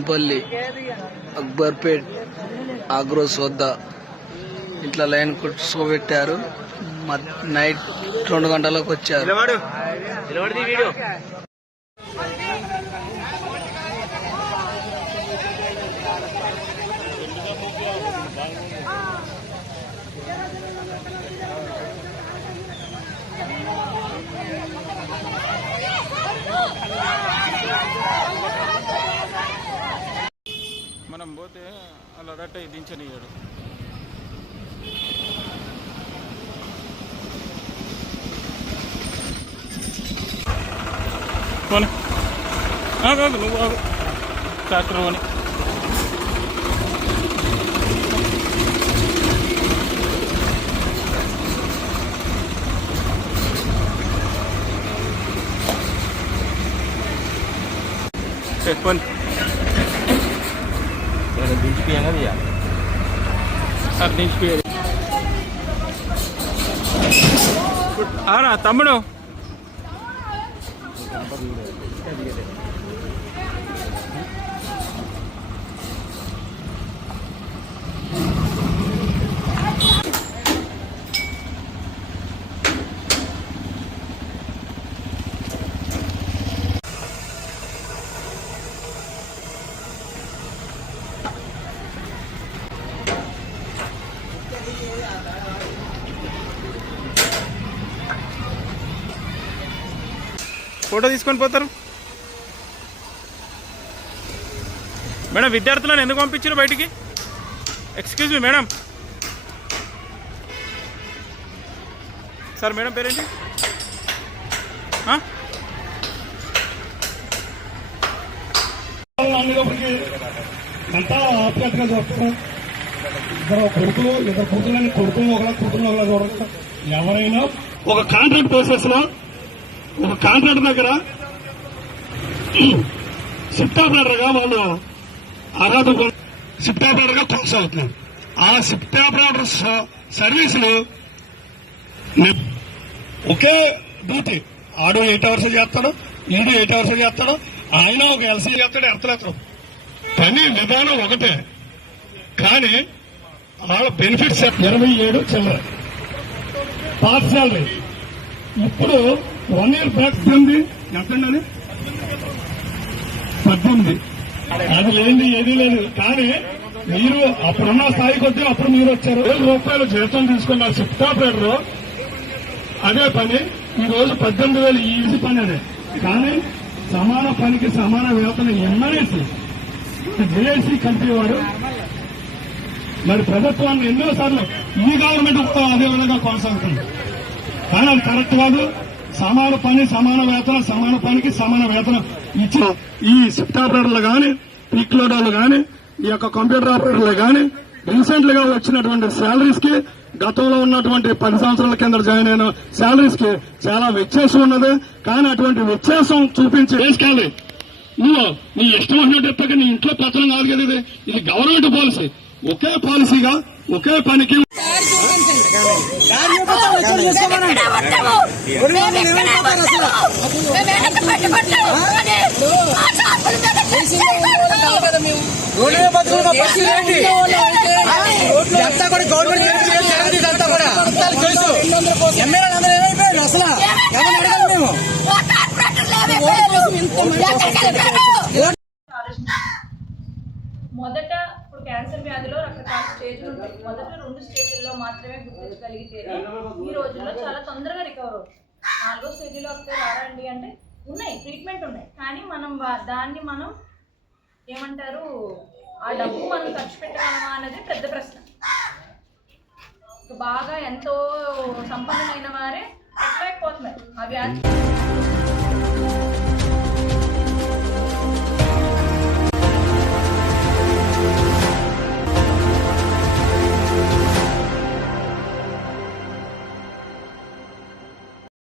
నాంపల్లి అక్బర్పేట్ ఆగ్రోస్ వద్ద ఇట్లా లైన్ కూర్చోబెట్టారు. నైట్ 2 గంటలకు వచ్చారు. మనం పోతే అలా రట్ట దించనియ్యాడు. కాదు నువ్వు ఆగు ట్రాక్టర్ అని చెప్పండి. దించిపోయారు ఆరా తమ్ముడు. ఫోటో తీసుకొని పోతారు మేడం. విద్యార్థులను ఎందుకు పంపించారు బయటికి? Excuse me madam. Sir madam పేరేంటి? అంతా ఆప్యాయతగా చూస్తాం. ఇద్దరు కూతుళ్ళని కొడుకులు ఒకలా చూడచ్చు. ఎవరైనా ఒక కాంట్రాక్ట్ బేసిస్ లో ఒక కాంట్రాక్ట్ దగ్గర షిఫ్ట్ ఆపరేటర్ గా వాళ్ళు అర్హత షిఫ్ట్ ఆపరేటర్ గా కొనసాగుతున్నారు. ఆ షిఫ్ట్ ఆపరేటర్ సర్వీసులు ఒకే డ్యూటీ. ఆడు 8 hours చేస్తాడు, ఈడు 8 hours చేస్తాడు. ఆయన ఒక ఎల్సీ చేస్తాడు, ఎత్తలేస్తాడు. పని విధానం ఒకటే, కానీ వాళ్ళ బెనిఫిట్స్ 27 చిల్లర పాత శాలరీ. ఇప్పుడు 1 year బ్యాక్ 18 ఎంతండి? 18. అది లేని ఏదీ లేదు. కానీ మీరు అప్పుడున్న స్థాయికి వచ్చి అప్పుడు మీరు వచ్చారు. ₹1,000 జీతం తీసుకున్నారు షిఫ్ట్ ఆపరేటర్. అదే పని ఈ రోజు 18,000 ఈజీ పని అదే. కానీ సమాన పనికి సమాన వేతనం ఎమ్మెల్యేసి జేఏసీ కలిపేవాడు. మరి ప్రభుత్వాన్ని ఎన్నోసార్లు ఈ గవర్నమెంట్ కూడా అదే విధంగా కొనసాగుతుంది. కానీ అది కరెక్ట్ కాదు. సమాన పని సమాన వేతనం, సమాన పనికి సమాన వేతనం ఇచ్చిన ఈ షిఫ్ట్ ఆపరేటర్లు కానీ, పీక్ లోడర్లు కానీ, ఈ యొక్క కంప్యూటర్ ఆపరేటర్లు కానీ రీసెంట్ గా వచ్చినటువంటి శాలరీస్ కి గతంలో ఉన్నటువంటి 10 సంవత్సరాల కింద జాయిన్ అయిన శాలరీస్ కి చాలా వ్యత్యాసం ఉన్నది. కానీ అటువంటి వ్యత్యాసం చూపించి వేసుకోవాలి. నువ్వు నీ ఇష్టం వచ్చినట్టు ఎప్పటికీ నీ ఇంట్లో పత్రం కాదు కదా. ఇది గవర్నమెంట్ పాలసీ. ఒకే పాలసీగా ఒకే పనికి మొదట ఇప్పుడు క్యాన్సర్ వ్యాధిలో రకరకాల స్టేజ్లు ఉంటాయి. మొదట 2 స్టేజ్ల్లో మాత్రమే గుర్తించగలిగితే ఈ రోజుల్లో చాలా తొందరగా రికవర్ అవుతుంది. 4వ స్టేజ్లో వస్తే రారండి అంటే ఉన్నాయి, ట్రీట్మెంట్ ఉన్నాయి. కానీ మనం దాన్ని ఏమంటారు, ఆ డబ్బు మనం ఖర్చు పెట్టగలమా అన్నది పెద్ద ప్రశ్న. బాగా ఎంతో సంపన్నులైన వారే పెట్టలేకపోతున్నారు ఆ వ్యాధి.